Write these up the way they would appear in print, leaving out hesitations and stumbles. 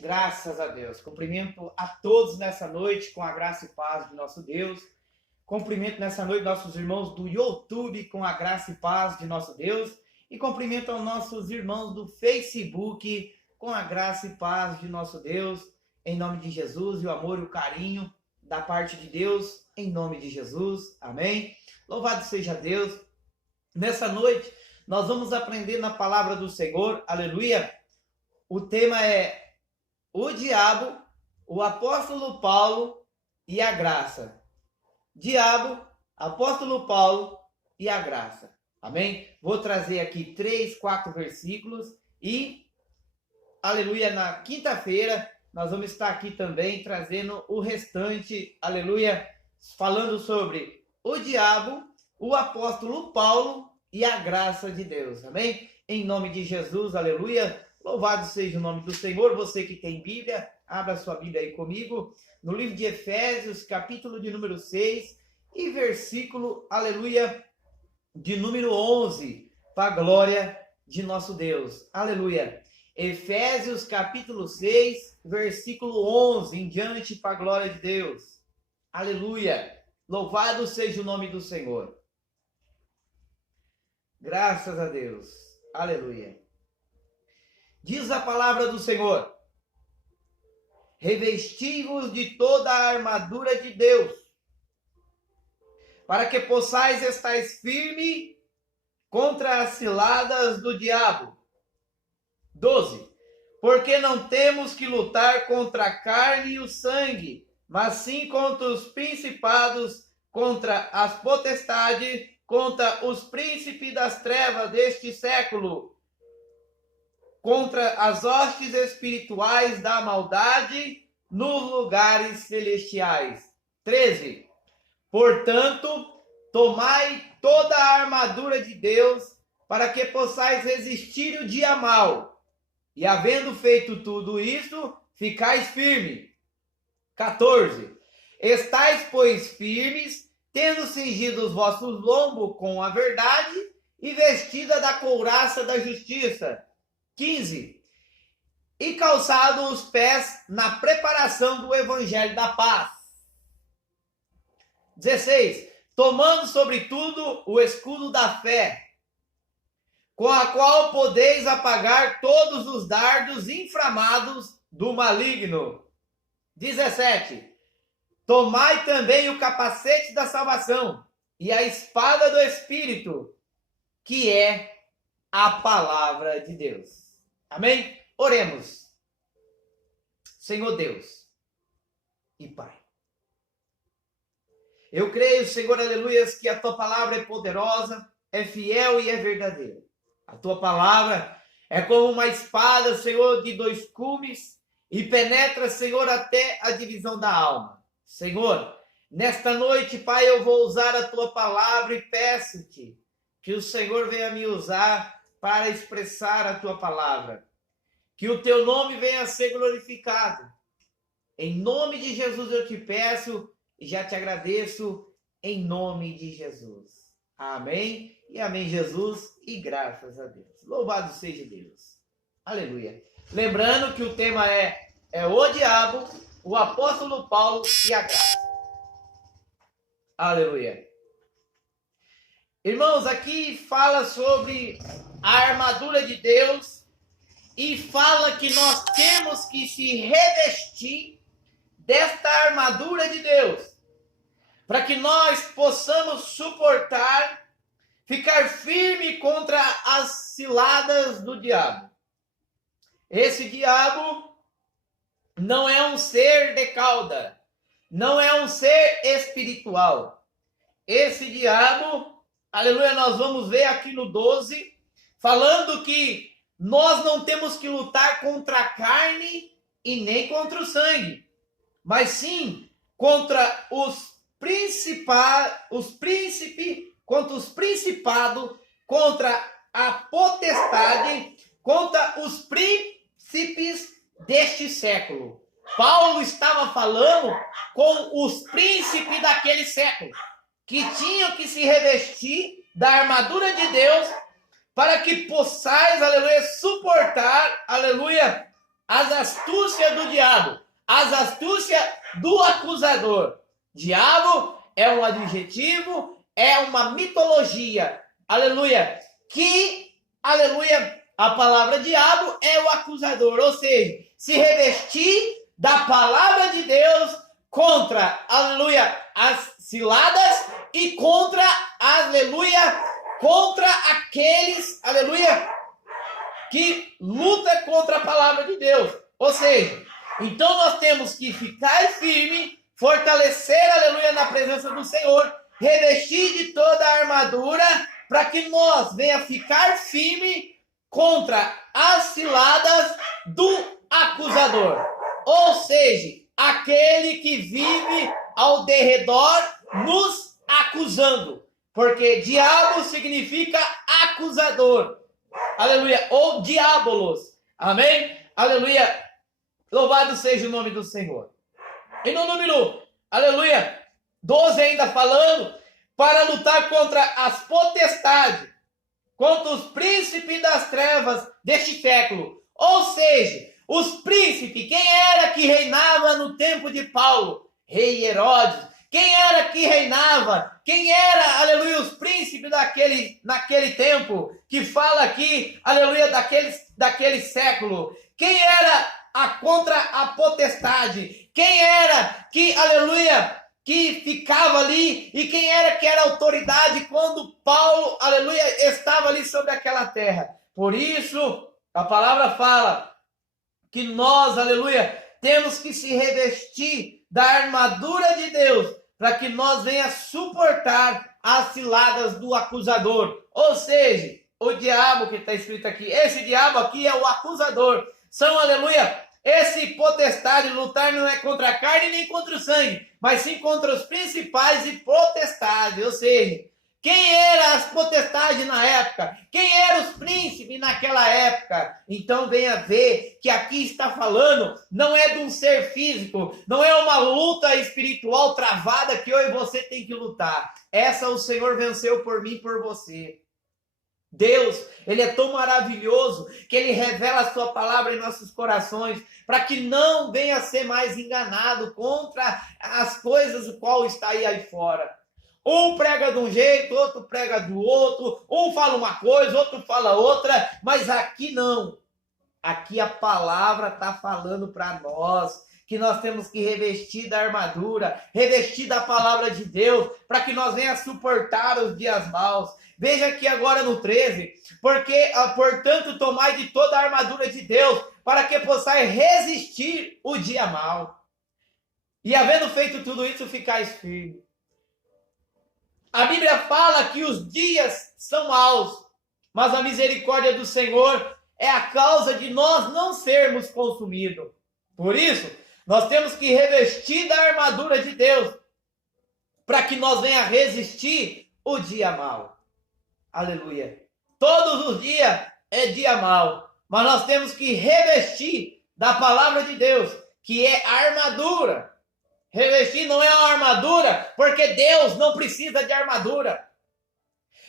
Graças a Deus. Cumprimento a todos nessa noite com a graça e paz de nosso Deus. Cumprimento nessa noite nossos irmãos do YouTube com a graça e paz de nosso Deus. E cumprimento aos nossos irmãos do Facebook com a graça e paz de nosso Deus. Em nome de Jesus, e o amor e o carinho da parte de Deus. Em nome de Jesus. Amém. Louvado seja Deus. Nessa noite, nós vamos aprender na palavra do Senhor. Aleluia. O tema é o diabo, o apóstolo Paulo e a graça. Diabo, apóstolo Paulo e a graça. Amém? Vou trazer aqui 3, 4 versículos e, aleluia, na quinta-feira nós vamos estar aqui também trazendo o restante, aleluia, falando sobre o diabo, o apóstolo Paulo e a graça de Deus. Amém? Em nome de Jesus, aleluia. Louvado seja o nome do Senhor. Você que tem Bíblia, abra sua Bíblia aí comigo, no livro de Efésios, capítulo de número 6 e versículo, aleluia, de número 11, para a glória de nosso Deus. Aleluia. Efésios, capítulo 6, versículo 11, em diante, para a glória de Deus. Aleluia. Louvado seja o nome do Senhor. Graças a Deus. Aleluia. Diz a palavra do Senhor: revesti-vos de toda a armadura de Deus, para que possais estar firme contra as ciladas do diabo. 12. Porque não temos que lutar contra a carne e o sangue, mas sim contra os principados, contra as potestades, contra os príncipes das trevas deste século, contra as hostes espirituais da maldade nos lugares celestiais. 13. Portanto, tomai toda a armadura de Deus, para que possais resistir o dia mau, e havendo feito tudo isso, ficais firme. 14. Estais, pois, firmes, tendo cingido os vossos lombos com a verdade, e vestida da couraça da justiça. 15. E calçado os pés na preparação do evangelho da paz. 16. Tomando sobretudo o escudo da fé, com a qual podeis apagar todos os dardos inflamados do maligno. 17. Tomai também o capacete da salvação e a espada do Espírito, que é a palavra de Deus. Amém? Oremos. Senhor Deus e Pai, eu creio, Senhor, aleluia, que a tua palavra é poderosa, é fiel e é verdadeira. A tua palavra é como uma espada, Senhor, de 2 gumes e penetra, Senhor, até a divisão da alma. Senhor, nesta noite, Pai, eu vou usar a tua palavra e peço-te que o Senhor venha me usar para expressar a tua palavra. Que o teu nome venha a ser glorificado. Em nome de Jesus eu te peço e já te agradeço em nome de Jesus. Amém e amém, Jesus, e graças a Deus. Louvado seja Deus. Aleluia. Lembrando que o tema é o diabo, o apóstolo Paulo e a graça. Aleluia. Irmãos, aqui fala sobre a armadura de Deus e fala que nós temos que se revestir desta armadura de Deus, para que nós possamos suportar, ficar firme contra as ciladas do diabo. Esse diabo não é um ser de cauda, não é um ser espiritual. Esse diabo, aleluia, nós vamos ver aqui no 12, falando que nós não temos que lutar contra a carne e nem contra o sangue, mas sim contra os príncipes, contra os principados, contra a potestade, contra os príncipes deste século. Paulo estava falando com os príncipes daquele século, que tinham que se revestir da armadura de Deus para que possais, aleluia, suportar, aleluia, as astúcias do diabo, as astúcias do acusador. Diabo é um adjetivo, é uma mitologia, aleluia, que, aleluia, a palavra diabo é o acusador, ou seja, se revestir da palavra de Deus contra, aleluia, as ciladas e contra, aleluia, contra aqueles, aleluia, que luta contra a palavra de Deus. Ou seja, então nós temos que ficar firme, fortalecer, aleluia, na presença do Senhor, revestir de toda a armadura, para que nós venha ficar firme contra as ciladas do acusador. Ou seja, aquele que vive ao derredor nos acusando. Porque diabo significa acusador. Aleluia. Ou diabolos. Amém? Aleluia. Louvado seja o nome do Senhor. E no número, aleluia, 12 ainda falando, para lutar contra as potestades, contra os príncipes das trevas deste século. Ou seja, os príncipes, quem era que reinava no tempo de Paulo? Rei Herodes. Quem era que reinava? Quem era, aleluia, os príncipes naquele tempo? Que fala aqui, aleluia, daquele século. Quem era contra a potestade? Quem era que, aleluia, que ficava ali? E quem era que era autoridade quando Paulo, aleluia, estava ali sobre aquela terra? Por isso, a palavra fala que nós, aleluia, temos que se revestir da armadura de Deus, para que nós venha suportar as ciladas do acusador. Ou seja, o diabo que está escrito aqui, esse diabo aqui é o acusador. São, aleluia, esse potestade, lutar não é contra a carne nem contra o sangue, mas sim contra os principais e potestades. Ou seja, quem eram as potestades na época? Quem eram os príncipes naquela época? Então venha ver que aqui está falando, não é de um ser físico, não é uma luta espiritual travada que eu e você tem que lutar. Essa o Senhor venceu por mim e por você. Deus, Ele é tão maravilhoso que Ele revela a sua palavra em nossos corações, para que não venha a ser mais enganado contra as coisas do qual está aí fora. Um prega de um jeito, outro prega do outro, um fala uma coisa, outro fala outra, mas aqui não. Aqui a palavra está falando para nós que nós temos que revestir da armadura, revestir da palavra de Deus, para que nós venhamos suportar os dias maus. Veja aqui agora no 13, porque, portanto, tomai de toda a armadura de Deus, para que possais resistir o dia mau. E havendo feito tudo isso, ficais firmes. A Bíblia fala que os dias são maus, mas a misericórdia do Senhor é a causa de nós não sermos consumidos. Por isso, nós temos que revestir da armadura de Deus, para que nós venha resistir o dia mau. Aleluia. Todos os dias é dia mau, mas nós temos que revestir da palavra de Deus, que é a armadura. Revestir não é uma armadura, porque Deus não precisa de armadura.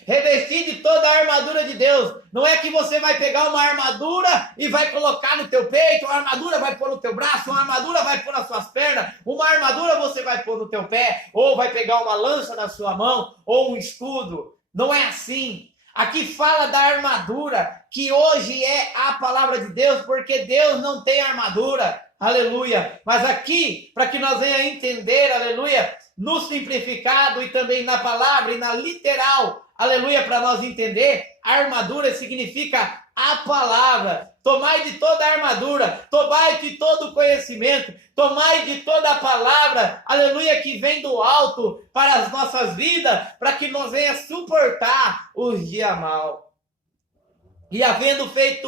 Revestir de toda a armadura de Deus. Não é que você vai pegar uma armadura e vai colocar no teu peito, uma armadura vai pôr no teu braço, uma armadura vai pôr nas suas pernas, uma armadura você vai pôr no teu pé, ou vai pegar uma lança na sua mão, ou um escudo. Não é assim. Aqui fala da armadura, que hoje é a palavra de Deus, porque Deus não tem armadura. Aleluia. Mas aqui, para que nós venhamos entender, aleluia, no simplificado e também na palavra e na literal, aleluia, para nós entender, a armadura significa a palavra. Tomai de toda a armadura, tomai de todo o conhecimento, tomai de toda a palavra, aleluia, que vem do alto para as nossas vidas, para que nós venhamos suportar os dias maus. E havendo feito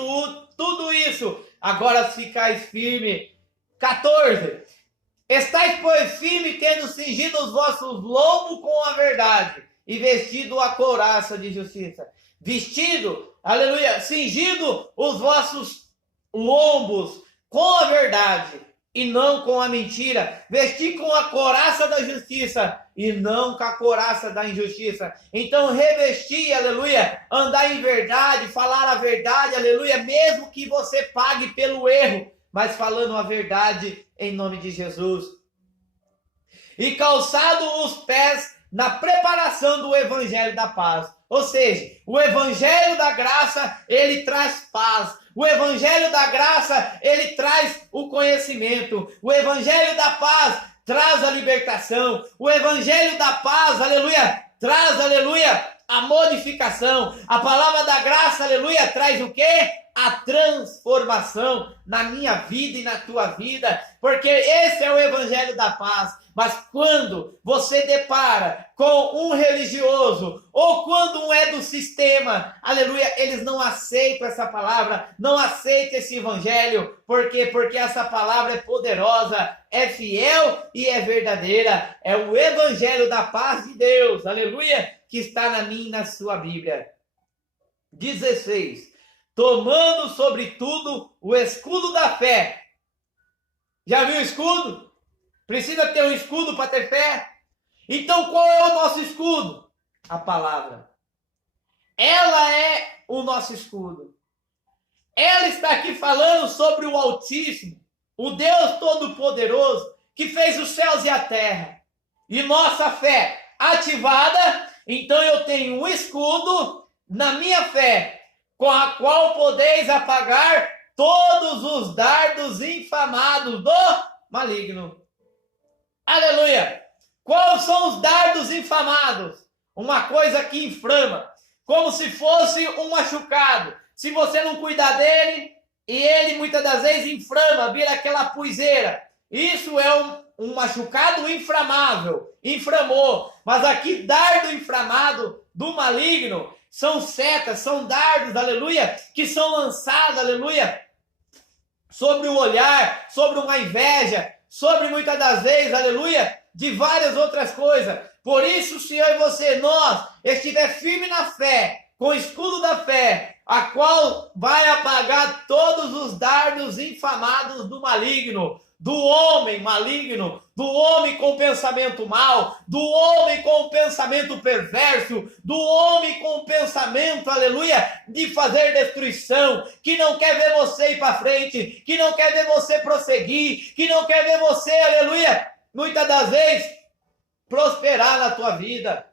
tudo isso, agora ficais firmes. 14. Estais, pois, firmes, tendo cingido os vossos lombos com a verdade, e vestido a couraça de justiça. Vestido, aleluia, cingido os vossos lombos com a verdade, e não com a mentira. Vestir com a couraça da justiça, e não com a couraça da injustiça. Então, revestir, aleluia, andar em verdade, falar a verdade, aleluia, mesmo que você pague pelo erro. mas falando a verdade em nome de Jesus. E calçado os pés na preparação do evangelho da paz. Ou seja, o evangelho da graça, ele traz paz. O evangelho da graça, ele traz o conhecimento. O evangelho da paz traz a libertação. O evangelho da paz, aleluia, traz, aleluia, a modificação. A palavra da graça, aleluia, traz o quê? A transformação na minha vida e na tua vida, porque esse é o evangelho da paz. Mas quando você depara com um religioso, ou quando um é do sistema, aleluia, eles não aceitam essa palavra, não aceitam esse evangelho. Por quê? Porque essa palavra é poderosa, é fiel e é verdadeira. É o evangelho da paz de Deus, aleluia, que está na minha e na sua Bíblia. 16. Tomando sobretudo o escudo da fé. Já viu o escudo? Precisa ter um escudo para ter fé? Então qual é o nosso escudo? A palavra. Ela é o nosso escudo. Ela está aqui falando sobre o Altíssimo, o Deus Todo-Poderoso, que fez os céus e a terra. E nossa fé ativada, então eu tenho um escudo na minha fé, com a qual podeis apagar todos os dardos infamados do maligno. Aleluia! Quais são os dardos infamados? Uma coisa que inflama, como se fosse um machucado. Se você não cuidar dele, e ele muitas das vezes inflama, vira aquela poeira. Isso é um machucado inflamável, inflamou. Mas aqui, dardo inflamado do maligno, são setas, são dardos, aleluia, que são lançados, aleluia, sobre o olhar, sobre uma inveja, sobre muitas das vezes, aleluia, de várias outras coisas. Por isso, se eu e você, nós, estiver firme na fé, com o escudo da fé, a qual vai apagar todos os dardos infamados do maligno, do homem maligno, do homem com pensamento mau, do homem com pensamento perverso, do homem com pensamento, aleluia, de fazer destruição, que não quer ver você ir para frente, que não quer ver você prosseguir, que não quer ver você, aleluia, muitas das vezes, prosperar na tua vida.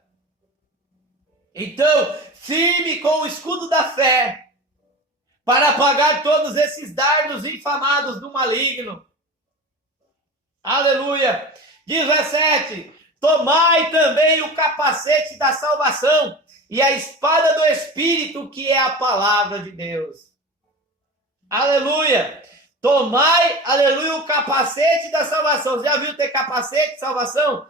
Então, firme com o escudo da fé, para apagar todos esses dardos infamados do maligno. Aleluia. 17. Tomai também o capacete da salvação e a espada do Espírito, que é a palavra de Deus. Aleluia. Tomai, aleluia, o capacete da salvação. Você já viu ter capacete de salvação?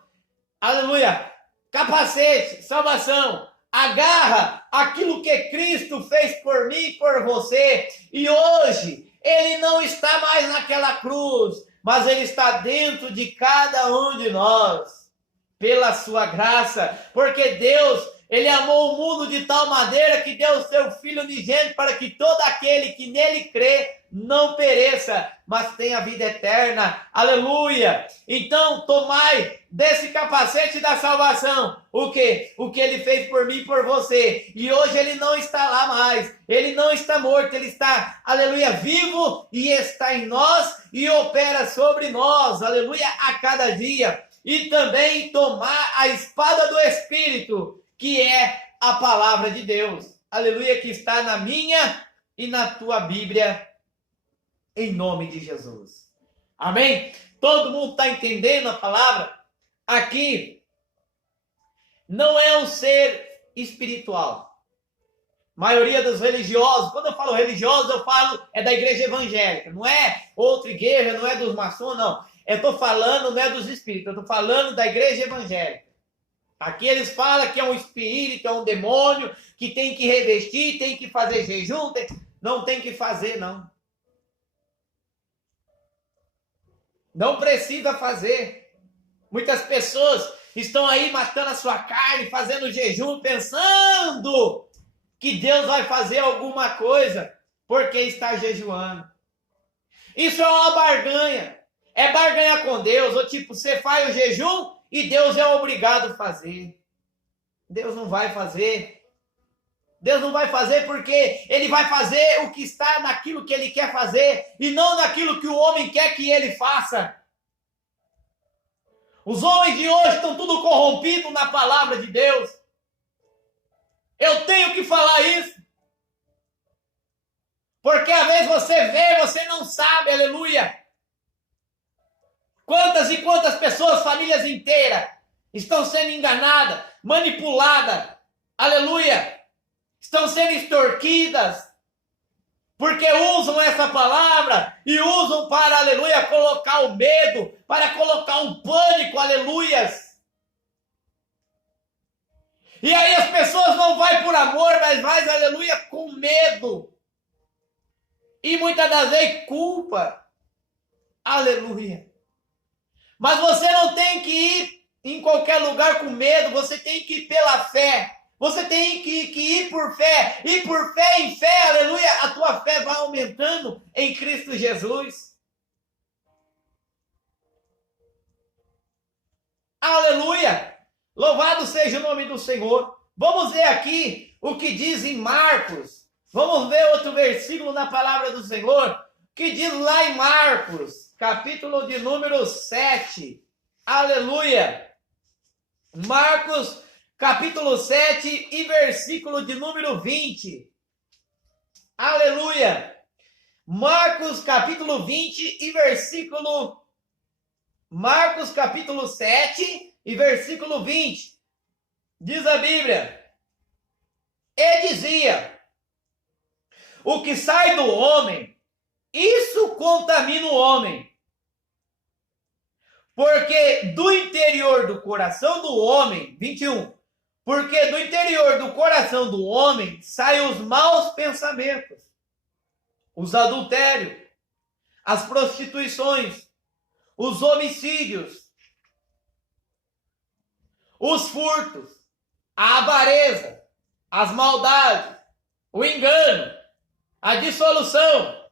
Aleluia. Capacete, salvação. Agarra aquilo que Cristo fez por mim e por você. E hoje, Ele não está mais naquela cruz, mas Ele está dentro de cada um de nós, pela sua graça, porque Deus, Ele amou o mundo de tal maneira que deu o seu Filho unigênito para que todo aquele que nele crê não pereça, mas tenha vida eterna. Aleluia! Então, tomai desse capacete da salvação, o quê? O que Ele fez por mim e por você. E hoje Ele não está lá mais, Ele não está morto, Ele está, aleluia, vivo e está em nós e opera sobre nós, aleluia, a cada dia. E também tomar a espada do Espírito, que é a palavra de Deus, aleluia, que está na minha e na tua Bíblia, em nome de Jesus. Amém? Todo mundo está entendendo a palavra? Aqui não é um ser espiritual. A maioria dos religiosos, quando eu falo religiosos, eu falo é da igreja evangélica, não é outra igreja, não é dos maçons, não. Eu estou falando, não é dos espíritos, eu estou falando da igreja evangélica. Aqui eles falam que é um espírito, é um demônio, que tem que revestir, tem que fazer jejum, não tem que fazer, não. Não precisa fazer. Muitas pessoas estão aí matando a sua carne, fazendo jejum, pensando que Deus vai fazer alguma coisa porque está jejuando. Isso é uma barganha. É barganha com Deus. Ou tipo, você faz o jejum e Deus é obrigado a fazer. Deus não vai fazer. Deus não vai fazer porque Ele vai fazer o que está naquilo que Ele quer fazer e não naquilo que o homem quer que Ele faça. Os homens de hoje estão tudo corrompidos na palavra de Deus. Eu tenho que falar isso. Porque às vezes você vê, você não sabe, aleluia. Quantas e quantas pessoas, famílias inteiras, estão sendo enganadas, manipuladas, aleluia. Estão sendo extorquidas, porque usam essa palavra e usam para, aleluia, colocar o medo, para colocar um pânico, aleluias. E aí as pessoas não vão por amor, mas vai, aleluia, com medo. E muitas das vezes culpa, aleluia. Mas você não tem que ir em qualquer lugar com medo, você tem que ir pela fé. Você tem que ir por fé, e por fé em fé, aleluia, a tua fé vai aumentando em Cristo Jesus. Aleluia! Louvado seja o nome do Senhor. Vamos ver aqui o que diz em Marcos. Vamos ver outro versículo na palavra do Senhor, que diz lá em Marcos, capítulo de número 7. Aleluia! Marcos capítulo 7 e versículo de número 20. Aleluia! Marcos capítulo 20 e versículo... Marcos capítulo 7 e versículo 20. Diz a Bíblia. E dizia: o que sai do homem, isso contamina o homem. Porque do interior do coração do homem, 21, porque do interior do coração do homem saem os maus pensamentos, os adultérios, as prostituições, os homicídios, os furtos, a avareza, as maldades, o engano, a dissolução,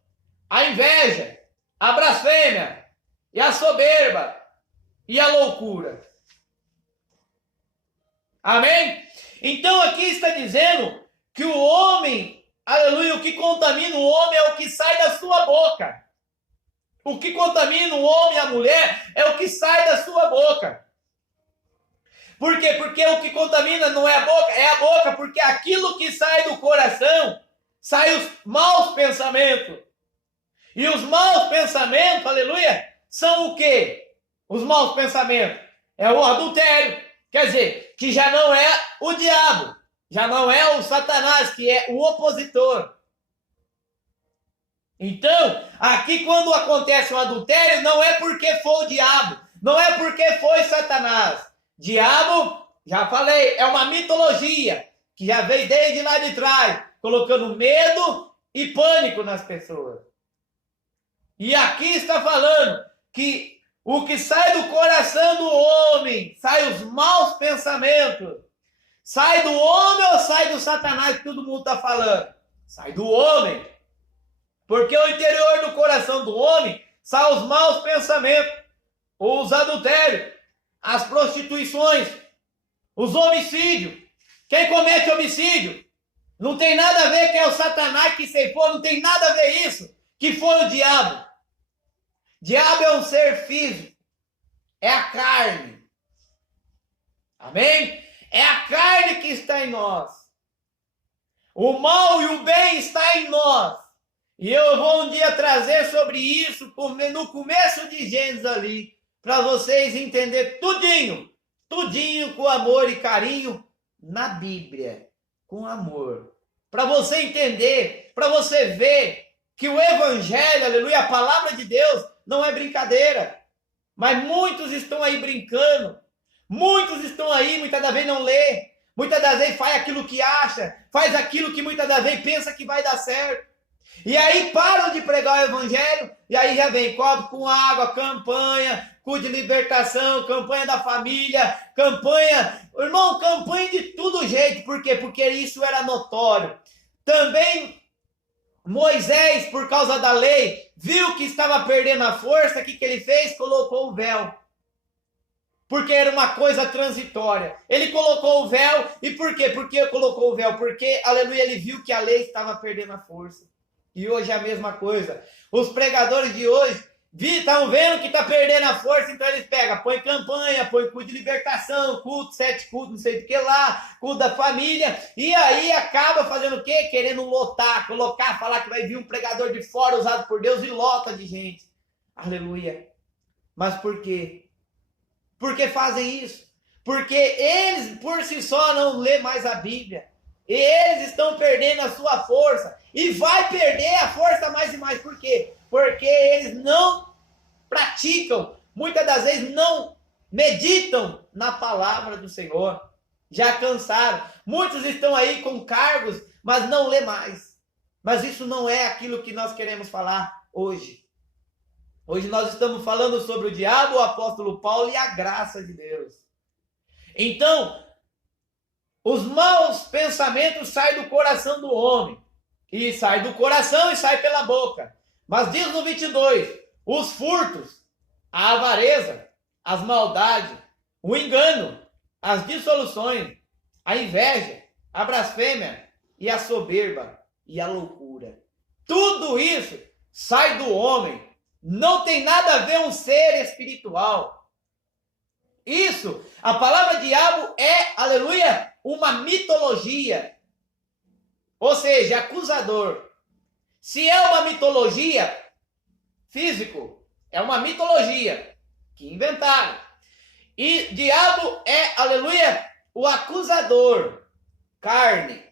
a inveja, a blasfêmia e a soberba e a loucura. Amém? Então aqui está dizendo que o homem, aleluia, o que contamina o homem é o que sai da sua boca. O que contamina o homem e a mulher é o que sai da sua boca. Por quê? Porque o que contamina não é a boca, é a boca, porque aquilo que sai do coração, sai os maus pensamentos. E os maus pensamentos, aleluia, são o quê? Os maus pensamentos é o adultério, quer dizer, que já não é o diabo, já não é o Satanás, que é o opositor. Então, aqui quando acontece o adultério, não é porque foi o diabo, não é porque foi Satanás. Diabo, já falei, é uma mitologia que já veio desde lá de trás, colocando medo e pânico nas pessoas. E aqui está falando que o que sai do coração do homem, sai os maus pensamentos. Sai do homem ou sai do Satanás que todo mundo está falando? Sai do homem. Porque o interior do coração do homem sai os maus pensamentos, os adultérios, as prostituições, os homicídios. Quem comete homicídio não tem nada a ver que é o Satanás que ceifou, não tem nada a ver isso, que foi o diabo. Diabo é um ser físico, é a carne. Amém? É a carne que está em nós. O mal e o bem está em nós. E eu vou um dia trazer sobre isso no começo de Gênesis ali, para vocês entenderem tudinho com amor e carinho na Bíblia, com amor. Para você entender, para você ver que o Evangelho, aleluia, a palavra de Deus não é brincadeira. Mas muitos estão aí brincando, muitos estão aí, muitas das vezes não lê, muitas das vezes faz aquilo que acha, faz aquilo que muitas das vezes pensa que vai dar certo. E aí param de pregar o Evangelho, e aí já vem copo com água, campanha, culto de libertação, campanha da família, campanha, irmão, campanha de todo jeito. Por quê? Porque isso era notório. Também Moisés, por causa da lei, viu que estava perdendo a força, o que ele fez? Colocou o véu. porque era uma coisa transitória. Ele colocou o véu, e por quê? Por que colocou o véu? Porque, aleluia, ele viu que a lei estava perdendo a força. E hoje é a mesma coisa. Os pregadores de hoje estão vendo que está perdendo a força, então eles pegam, põe campanha, põe culto de libertação, culto, 7 cultos, não sei do que lá, culto da família, e aí acaba fazendo o quê? Querendo lotar, colocar, falar que vai vir um pregador de fora usado por Deus e lota de gente. Aleluia. Mas por quê? Por que fazem isso? Porque eles por si só não lê mais a Bíblia. E eles estão perdendo a sua força. E vai perder a força mais e mais. Por quê? Porque eles não praticam, muitas das vezes não meditam na palavra do Senhor. Já cansaram. Muitos estão aí com cargos, mas não lê mais. Mas isso não é aquilo que nós queremos falar hoje. Hoje nós estamos falando sobre o diabo, o apóstolo Paulo e a graça de Deus. Então, os maus pensamentos saem do coração do homem. E sai do coração e sai pela boca. Mas diz no 22, os furtos, a avareza, as maldades, o engano, as dissoluções, a inveja, a blasfêmia e a soberba e a loucura. Tudo isso sai do homem. Não tem nada a ver um ser espiritual. Isso, a palavra diabo é, aleluia, uma mitologia. Ou seja, acusador. Se é uma mitologia, físico, é uma mitologia que inventaram. E diabo é, aleluia, o acusador, carne.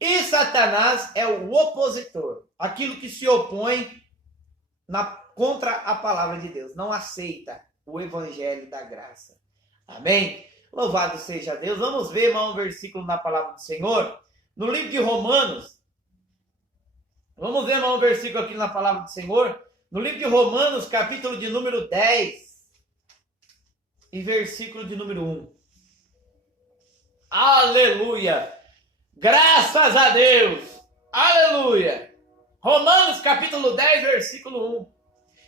E Satanás é o opositor, aquilo que se opõe contra a palavra de Deus, não aceita o evangelho da graça. Amém? Louvado seja Deus. Vamos ver, irmão, um versículo na palavra do Senhor. No livro de Romanos, vamos ver, irmão, um versículo aqui na palavra do Senhor. No livro de Romanos, capítulo de número 10 e versículo de número 1. Aleluia! Graças a Deus! Aleluia! Romanos, capítulo 10, versículo 1.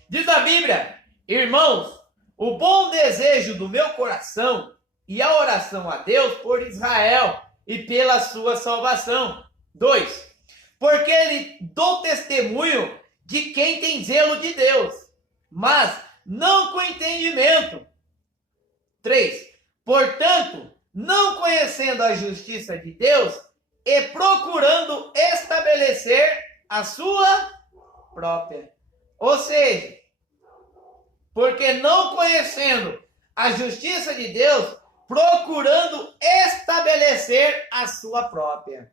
Diz a Bíblia: irmãos, o bom desejo do meu coração e a oração a Deus por Israel e pela sua salvação. 2. Porque lhe dou testemunho de quem tem zelo de Deus, mas não com entendimento. 3. Portanto, não conhecendo a justiça de Deus e procurando estabelecer a sua própria. Ou seja, porque não conhecendo a justiça de Deus, procurando estabelecer a sua própria.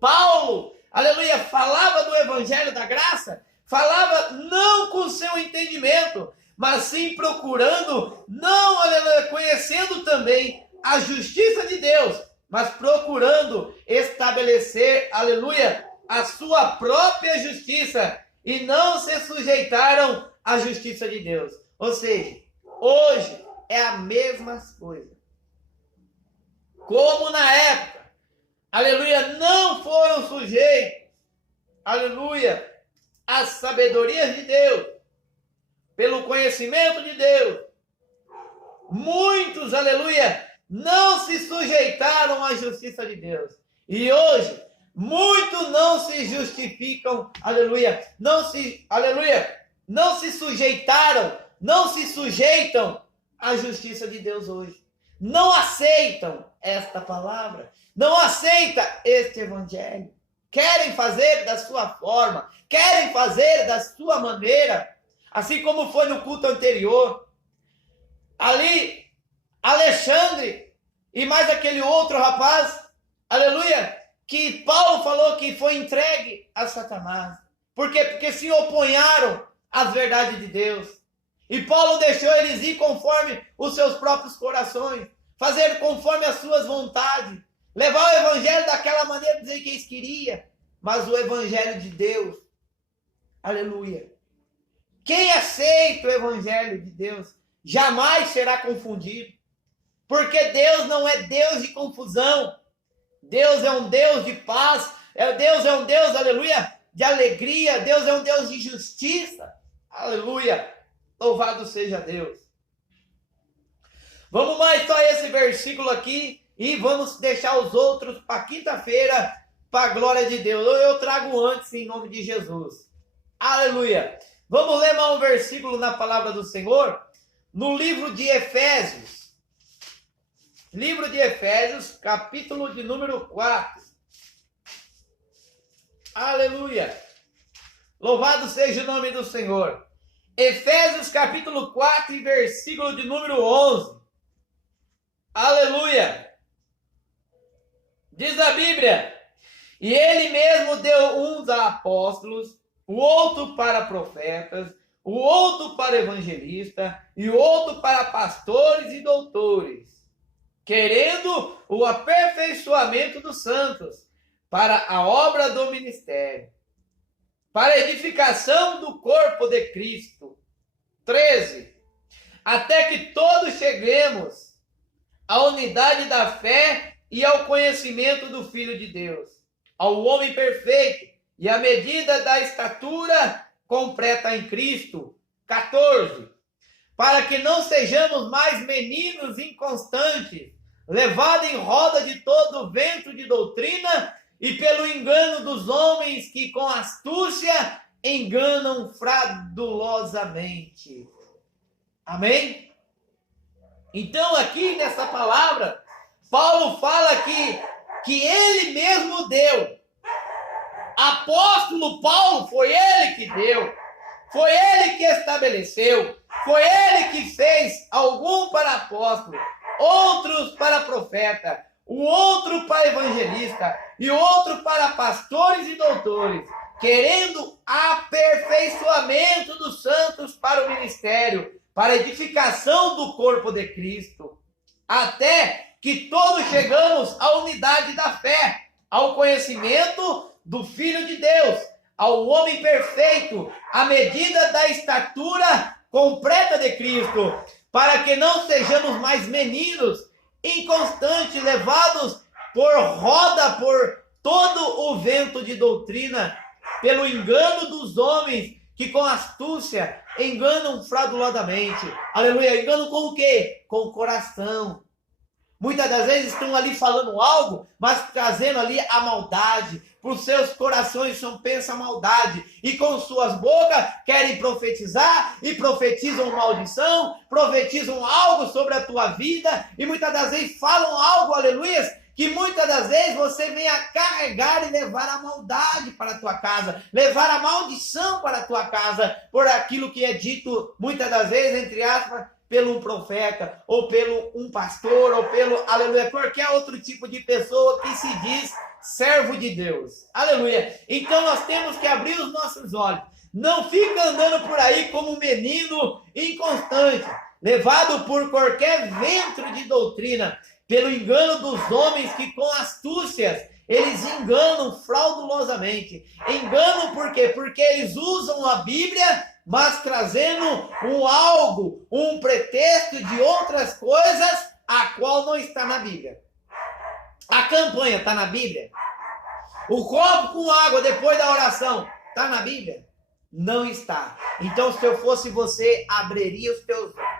Paulo, aleluia, falava do evangelho da graça, falava não com seu entendimento, mas sim procurando, não, aleluia, conhecendo também a justiça de Deus, mas procurando estabelecer, aleluia, a sua própria justiça, e não se sujeitaram à justiça de Deus. Ou seja, hoje é a mesma coisa. Como na época, aleluia, não foram sujeitos, aleluia, às sabedorias de Deus, pelo conhecimento de Deus. Muitos, aleluia, não se sujeitaram à justiça de Deus. E hoje, muitos não se justificam, aleluia, não se sujeitaram, não se sujeitam à justiça de Deus hoje. Não aceitam esta palavra, não aceitam este evangelho. Querem fazer da sua forma, querem fazer da sua maneira, assim como foi no culto anterior. Ali, Alexandre e mais aquele outro rapaz, aleluia, que Paulo falou que foi entregue a Satanás. Por quê? Porque se opunharam às verdades de Deus. E Paulo deixou eles ir conforme os seus próprios corações, fazer conforme as suas vontades, levar o evangelho daquela maneira, dizer que eles queriam, mas o evangelho de Deus, aleluia. Quem aceita o evangelho de Deus jamais será confundido, porque Deus não é Deus de confusão. Deus é um Deus de paz, Deus é um Deus, aleluia, de alegria, Deus é um Deus de justiça, aleluia, louvado seja Deus. Vamos mais só esse versículo aqui e vamos deixar os outros para quinta-feira, para a glória de Deus. Eu trago antes em nome de Jesus. Aleluia. Vamos ler mais um versículo na palavra do Senhor, no livro de Efésios. Livro de Efésios, capítulo de número 4. Aleluia. Louvado seja o nome do Senhor. Efésios capítulo 4 e versículo de número 11. Aleluia. Diz a Bíblia: e ele mesmo deu uns a apóstolos, o outro para profetas, o outro para evangelistas e o outro para pastores e doutores, querendo o aperfeiçoamento dos santos, para a obra do ministério, para a edificação do corpo de Cristo. 13. Até que todos cheguemos à unidade da fé e ao conhecimento do Filho de Deus, ao homem perfeito e à medida da estatura completa em Cristo. 14. Para que não sejamos mais meninos inconstantes, levados em roda de todo vento de doutrina e pelo engano dos homens que com astúcia enganam fraudulosamente. Amém? Então aqui nessa palavra, Paulo fala que ele mesmo deu. Apóstolo Paulo foi ele que deu. Foi ele que estabeleceu. Foi ele que fez algum para apóstolo, outros para profeta, o outro para evangelista e outro para pastores e doutores, querendo aperfeiçoamento dos santos para o ministério, para a edificação do corpo de Cristo, até que todos chegamos à unidade da fé, ao conhecimento do Filho de Deus, ao homem perfeito, à medida da estatura completa de Cristo, para que não sejamos mais meninos inconstantes, levados por roda, por todo o vento de doutrina, pelo engano dos homens que com astúcia enganam fraudulosamente. Aleluia. Enganam com o quê? Com o coração. Muitas das vezes estão ali falando algo, mas trazendo ali a maldade. Por seus corações só pensam maldade. E com suas bocas querem profetizar e profetizam maldição, profetizam algo sobre a tua vida. E muitas das vezes falam algo, aleluia, que muitas das vezes você vem a carregar e levar a maldade para a tua casa, levar a maldição para a tua casa, por aquilo que é dito muitas das vezes, entre aspas, pelo um profeta, ou pelo um pastor, ou pelo, aleluia, qualquer outro tipo de pessoa que se diz servo de Deus. Aleluia. Então nós temos que abrir os nossos olhos. Não fica andando por aí como um menino inconstante, levado por qualquer vento de doutrina, pelo engano dos homens que com astúcias eles enganam fraudulosamente. Enganam por quê? Porque eles usam a Bíblia, mas trazendo um pretexto de outras coisas, a qual não está na Bíblia. A campanha está na Bíblia? O copo com água depois da oração está na Bíblia? Não está. Então, se eu fosse você, abriria os teus olhos.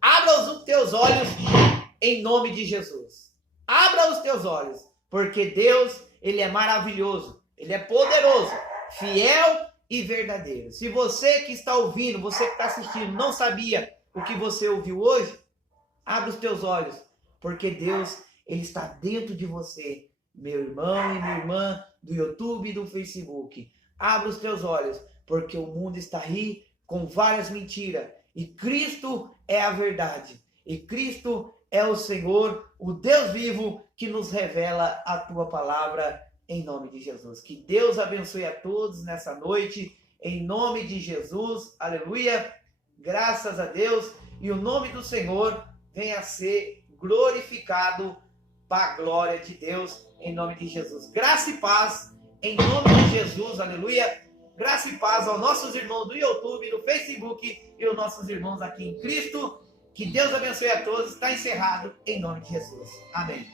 Abra os teus olhos em nome de Jesus. Abra os teus olhos, porque Deus, Ele é maravilhoso, Ele é poderoso, fiel e verdadeiro. Se você que está ouvindo, você que está assistindo, não sabia o que você ouviu hoje, abra os teus olhos, porque Deus, Ele está dentro de você, meu irmão e minha irmã do YouTube e do Facebook. Abra os teus olhos, porque o mundo está aí com várias mentiras, e Cristo é a verdade, e Cristo é o Senhor, o Deus vivo, que nos revela a tua palavra em nome de Jesus. Que Deus abençoe a todos nessa noite, em nome de Jesus, aleluia, graças a Deus, e o nome do Senhor venha a ser glorificado para a glória de Deus, em nome de Jesus. Graça e paz, em nome de Jesus, aleluia, graça e paz aos nossos irmãos do YouTube, do Facebook e aos nossos irmãos aqui em Cristo. Que Deus abençoe a todos. Está encerrado em nome de Jesus. Amém.